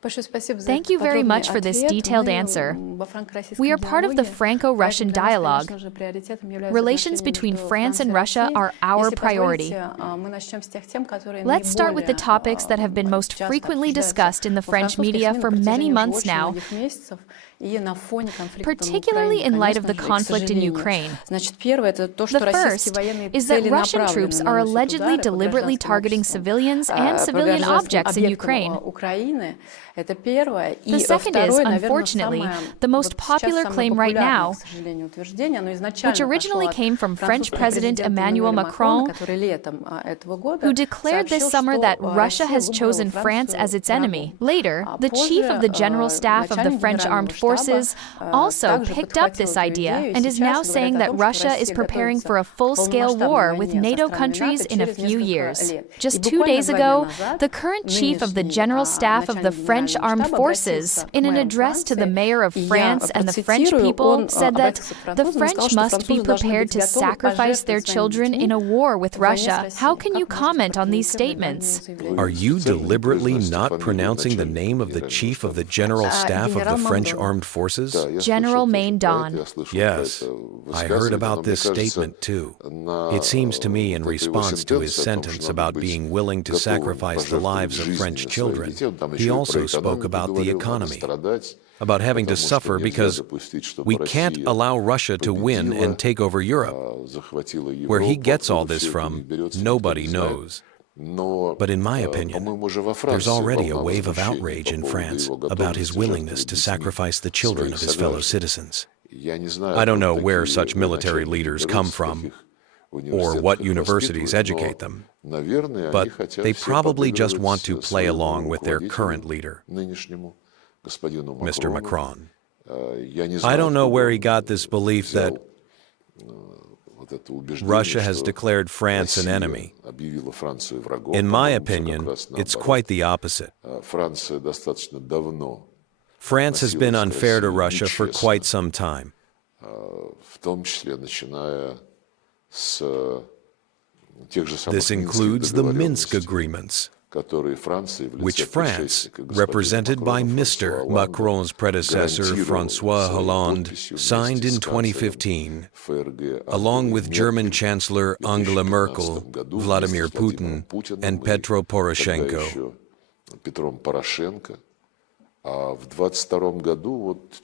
Thank you very much for this detailed answer. We are part of the Franco-Russian dialogue. Relations between France and Russia are our priority. Let's start with the topics that have been most frequently discussed in the French media for many months now, particularly in light of the conflict in Ukraine. The first is that Russian troops are allegedly deliberately targeting civilians and civilian objects in Ukraine. The second is, unfortunately, the most popular claim right now, which originally came from French President Emmanuel Macron, who declared this summer that Russia has chosen France as its enemy. Later, the chief of the General Staff of the French Armed Forces also picked up this idea and is now saying that Russia is preparing for a full-scale war with NATO countries in a few years. Just 2 days ago, the current chief of the General Staff of the French Armed Forces, in an address to the mayor of France and the French people, said that the French must be prepared to sacrifice their children in a war with Russia. How can you comment on these statements? Are you deliberately not pronouncing the name of the chief of the General Staff of the French Armed Forces? General Don. Yes, I heard about this statement too. It seems to me in response to his sentence about being willing to sacrifice the lives of French children, he also spoke about the economy, about having to suffer because we can't allow Russia to win and take over Europe. Where he gets all this from, nobody knows. But in my opinion, there's already a wave of outrage in France about his willingness to sacrifice the children of his fellow citizens. I don't know where such military leaders come from or what universities educate them, but they probably just want to play along with their current leader, Mr. Macron. I don't know where he got this belief that Russia has declared France an enemy. In my opinion, it's quite the opposite. France has been unfair to Russia for quite some time. This includes the Minsk Agreements, which France, represented by Mr. Macron's predecessor François Hollande, signed in 2015, along with German Chancellor Angela Merkel, Vladimir Putin, and Petro Poroshenko.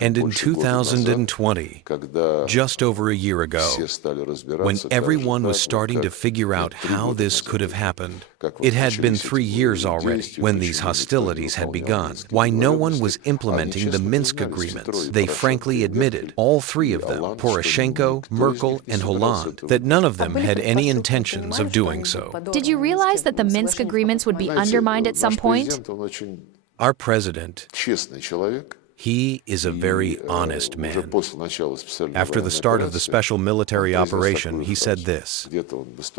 And in 2020, just over a year ago, when everyone was starting to figure out how this could have happened, it had been 3 years already when these hostilities had begun. Why no one was implementing the Minsk Agreements? They frankly admitted, all three of them, Poroshenko, Merkel, and Hollande, that none of them had any intentions of doing so. Did you realize that the Minsk Agreements would be undermined at some point? Our president, he is a very honest man. After the start of the special military operation, he said this.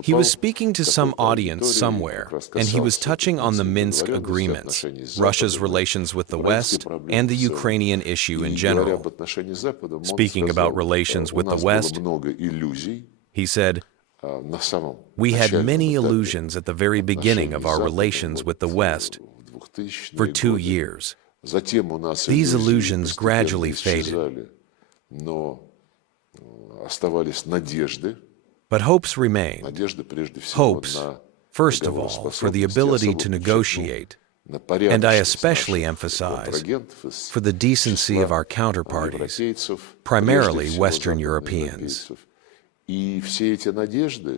He was speaking to some audience somewhere, and he was touching on the Minsk Agreements, Russia's relations with the West, and the Ukrainian issue in general. Speaking about relations with the West, he said, "We had many illusions at the very beginning of our relations with the West for 2 years. These illusions gradually faded, but hopes remain. Hopes, first of all, for the ability to negotiate, and I especially emphasize, for the decency of our counterparties, primarily Western Europeans.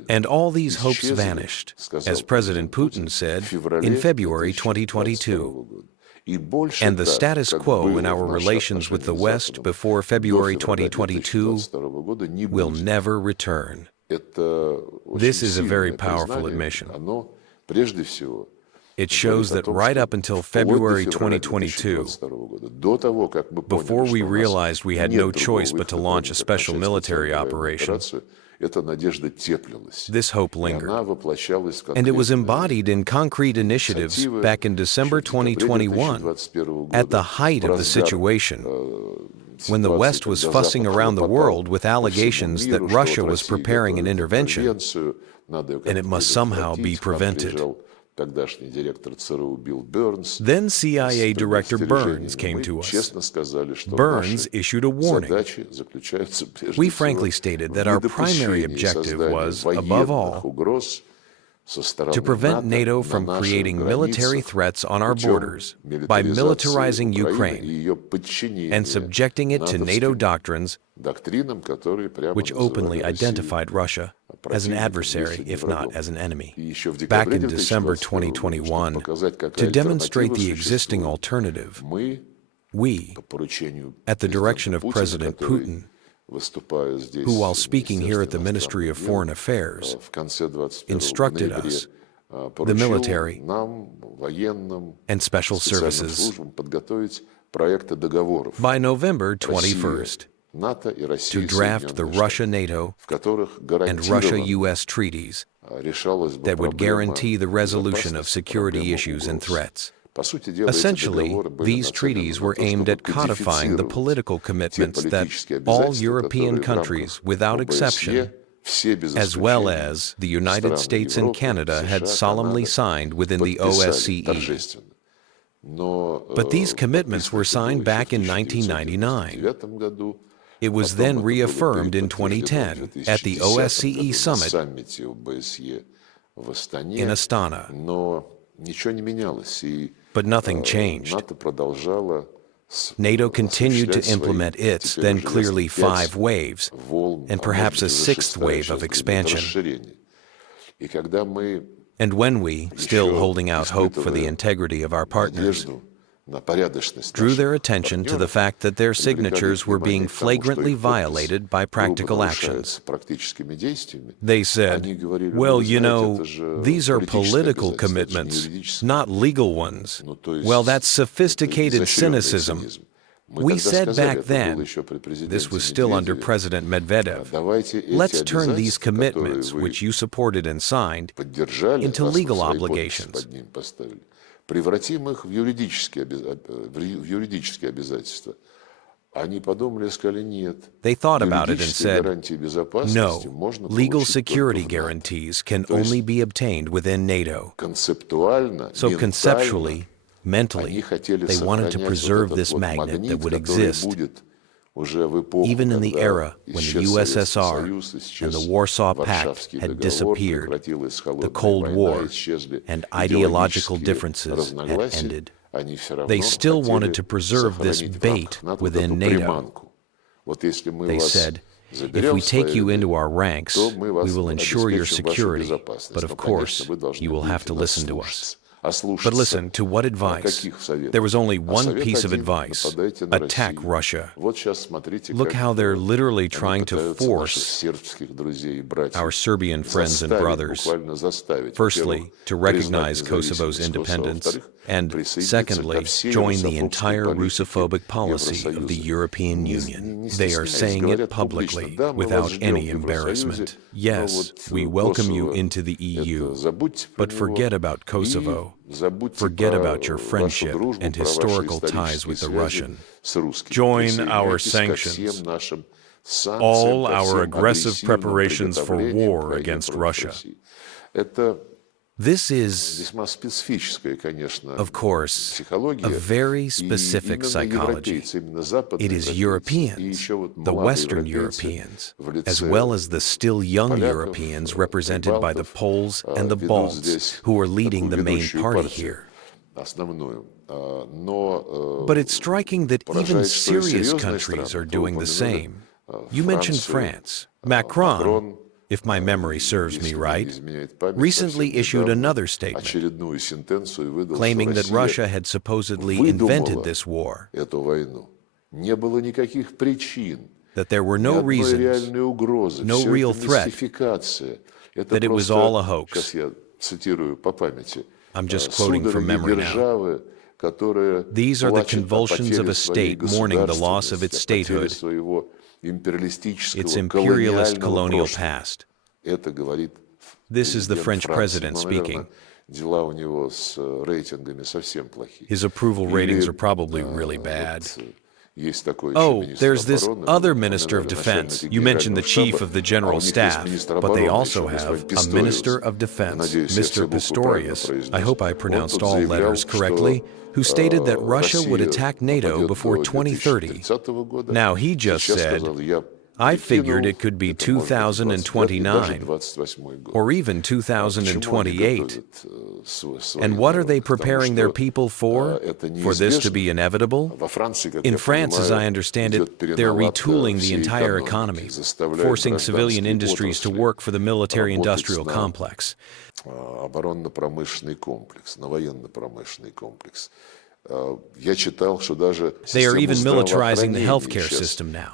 And all these hopes vanished, as President Putin said, in February 2022. And the status quo in our relations with the West before February 2022 will never return." This is a very powerful admission. It shows that right up until February 2022, before we realized we had no choice but to launch a special military operation, this hope lingered. And it was embodied in concrete initiatives back in December 2021, at the height of the situation, when the West was fussing around the world with allegations that Russia was preparing an intervention, and it must somehow be prevented. Then CIA Director Burns came to us. Burns issued a warning. We frankly stated that our primary objective was, above all, to prevent NATO from creating military threats on our borders by militarizing Ukraine and subjecting it to NATO doctrines which openly identified Russia as an adversary, if not as an enemy. Back in December 2021, to demonstrate the existing alternative, we, at the direction of President Putin, who, while speaking here at the Ministry of Foreign Affairs, instructed us, the military and special services, by November 21st, to draft the Russia-NATO and Russia-US treaties that would guarantee the resolution of security issues and threats. Essentially, these treaties were aimed at codifying the political commitments that all European countries, without exception, as well as the United States and Canada, had solemnly signed within the OSCE. But these commitments were signed back in 1999. It was then reaffirmed in 2010 at the OSCE summit in Astana. But nothing changed. NATO continued to implement its, then clearly 5 waves, and perhaps a 6th wave of expansion. And when we, still holding out hope for the integrity of our partners, drew their attention to the fact that their signatures were being flagrantly violated by practical actions, they said, well, you know, these are political commitments, not legal ones. Well, that's sophisticated cynicism. We said back then, this was still under President Medvedev, let's turn these commitments, which you supported and signed, into legal obligations. Превратим их в юридические обязательства. Они подумали и сказали нет. They thought about it and said, no, legal security guarantees can only be obtained within NATO. So conceptually, mentally, they wanted to preserve this magnet that would exist even in the era when the USSR and the Warsaw Pact had disappeared, the Cold War and ideological differences had ended. They still wanted to preserve this bait within NATO. They said, if we take you into our ranks, we will ensure your security, but of course, you will have to listen to us. But listen, to what advice? There was only one piece of advice: attack Russia. Look how they're literally trying to force our Serbian friends and brothers, firstly, to recognize Kosovo's independence, and secondly, join the entire Russophobic policy of the European Union. They are saying it publicly, without any embarrassment. Yes, we welcome you into the EU, but forget about Kosovo. Forget about your friendship and historical ties with the Russian. Join our sanctions, all our aggressive preparations for war against Russia. This is, of course, a very specific psychology. It is Europeans, the Western Europeans, as well as the still young Europeans represented by the Poles and the Balts, who are leading the main party here. But it's striking that even serious countries are doing the same. You mentioned France. Macron, if my memory serves me right, recently issued another statement claiming that Russia had supposedly invented this war, that there were no reasons, no real threat, that it was all a hoax. I'm just quoting from memory now. These are the convulsions of a state mourning the loss of its statehood, its imperialist colonial past. This is the French president speaking. His approval ratings are probably really bad. Oh, there's this other Minister of Defense. You mentioned the Chief of the General Staff, but they also have a Minister of Defense, Mr. Pistorius, I hope I pronounced all letters correctly, who stated that Russia would attack NATO before 2030. Now, he just said, I figured it could be 2029 or even 2028. And what are they preparing their people for? For this to be inevitable? In France, as I understand it, they're retooling the entire economy, forcing civilian industries to work for the military-industrial complex. They are even militarizing the healthcare system now,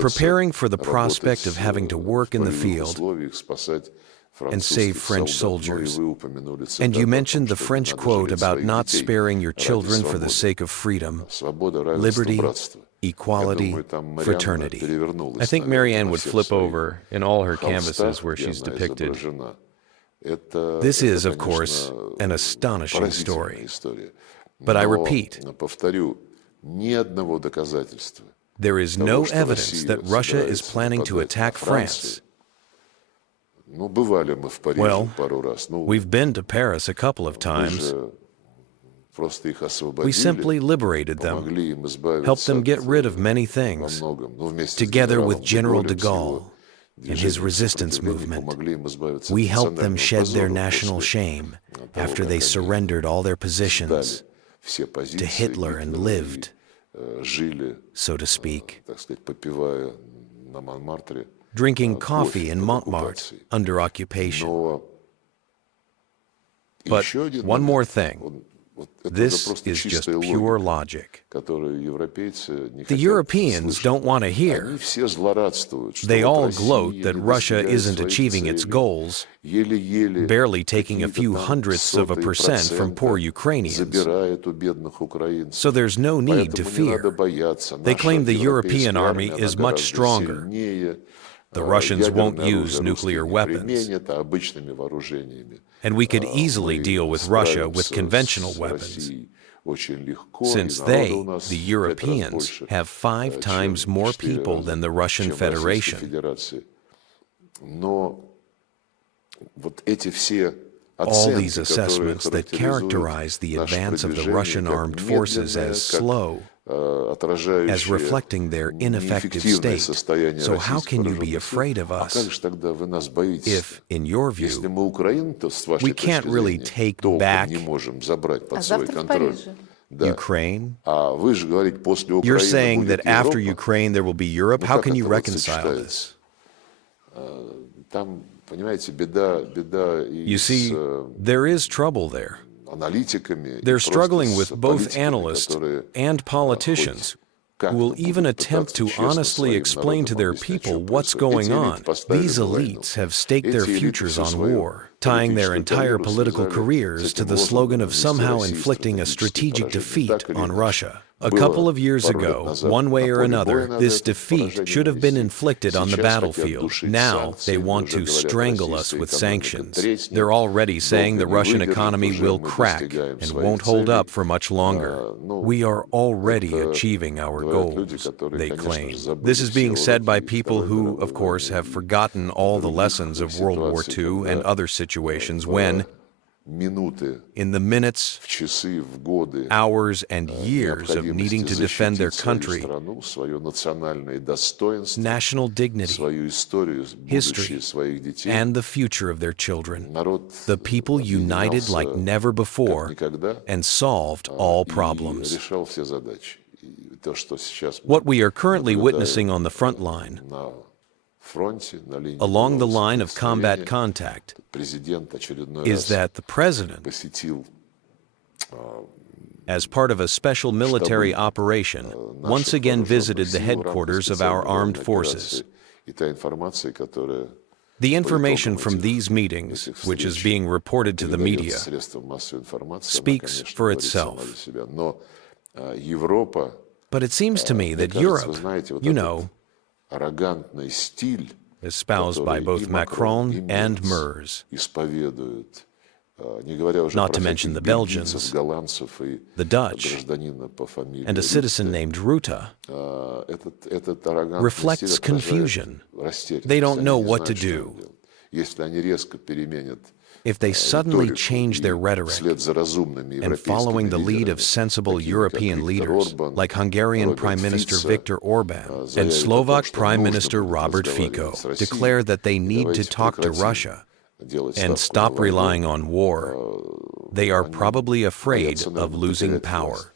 preparing for the prospect of having to work in the field and save French soldiers. And you mentioned the French quote about not sparing your children for the sake of freedom, liberty, equality, fraternity. I think Marianne would flip over in all her canvases where she's depicted. This is, of course, an astonishing story. But I repeat, there is no evidence that Russia is planning to attack France. Well, we've been to Paris a couple of times. We simply liberated them, helped them get rid of many things, together with General de Gaulle and his resistance movement. We helped them shed their national shame after they surrendered all their positions to Hitler and lived, so to speak, drinking coffee in Montmartre under occupation. But one more thing. This is just pure logic. The Europeans don't want to hear. They all gloat that Russia isn't achieving its goals, barely taking a few hundredths of a percent from poor Ukrainians. So there's no need to fear. They claim the European army is much stronger. The Russians won't use nuclear weapons. And we could easily deal with Russia with conventional weapons, since they, the Europeans, have 5 times more people than the Russian Federation. All these assessments that characterize the advance of the Russian armed forces as slow, as reflecting their ineffective state. So how can you be afraid of us if, in your view, we can't really take back Ukraine? You're saying that after Ukraine there will be Europe? How can you reconcile this? You see, there is trouble there. They're struggling with both analysts and politicians who will even attempt to honestly explain to their people what's going on. These elites have staked their futures on war, tying their entire political careers to the slogan of somehow inflicting a strategic defeat on Russia. A couple of years ago, one way or another, this defeat should have been inflicted on the battlefield. Now, they want to strangle us with sanctions. They're already saying the Russian economy will crack and won't hold up for much longer. We are already achieving our goals, they claim. This is being said by people who, of course, have forgotten all the lessons of World War II and other situations when, in the minutes, hours, and years of needing to defend their country, national dignity, history, and the future of their children, the people united like never before and solved all problems. What we are currently witnessing on the front line, along the line of combat contact, is that the President, as part of a special military operation, once again visited the headquarters of our armed forces. The information from these meetings, which is being reported to the media, speaks for itself. But it seems to me that Europe, you know, espoused by both Macron and Merz, not to mention the Belgians, the Dutch, and a citizen named Ruta, reflects confusion. They don't know what to do. If they suddenly change their rhetoric and following the lead of sensible European leaders like Hungarian Prime Minister Viktor Orban and Slovak Prime Minister Robert Fico declare that they need to talk to Russia and stop relying on war, they are probably afraid of losing power.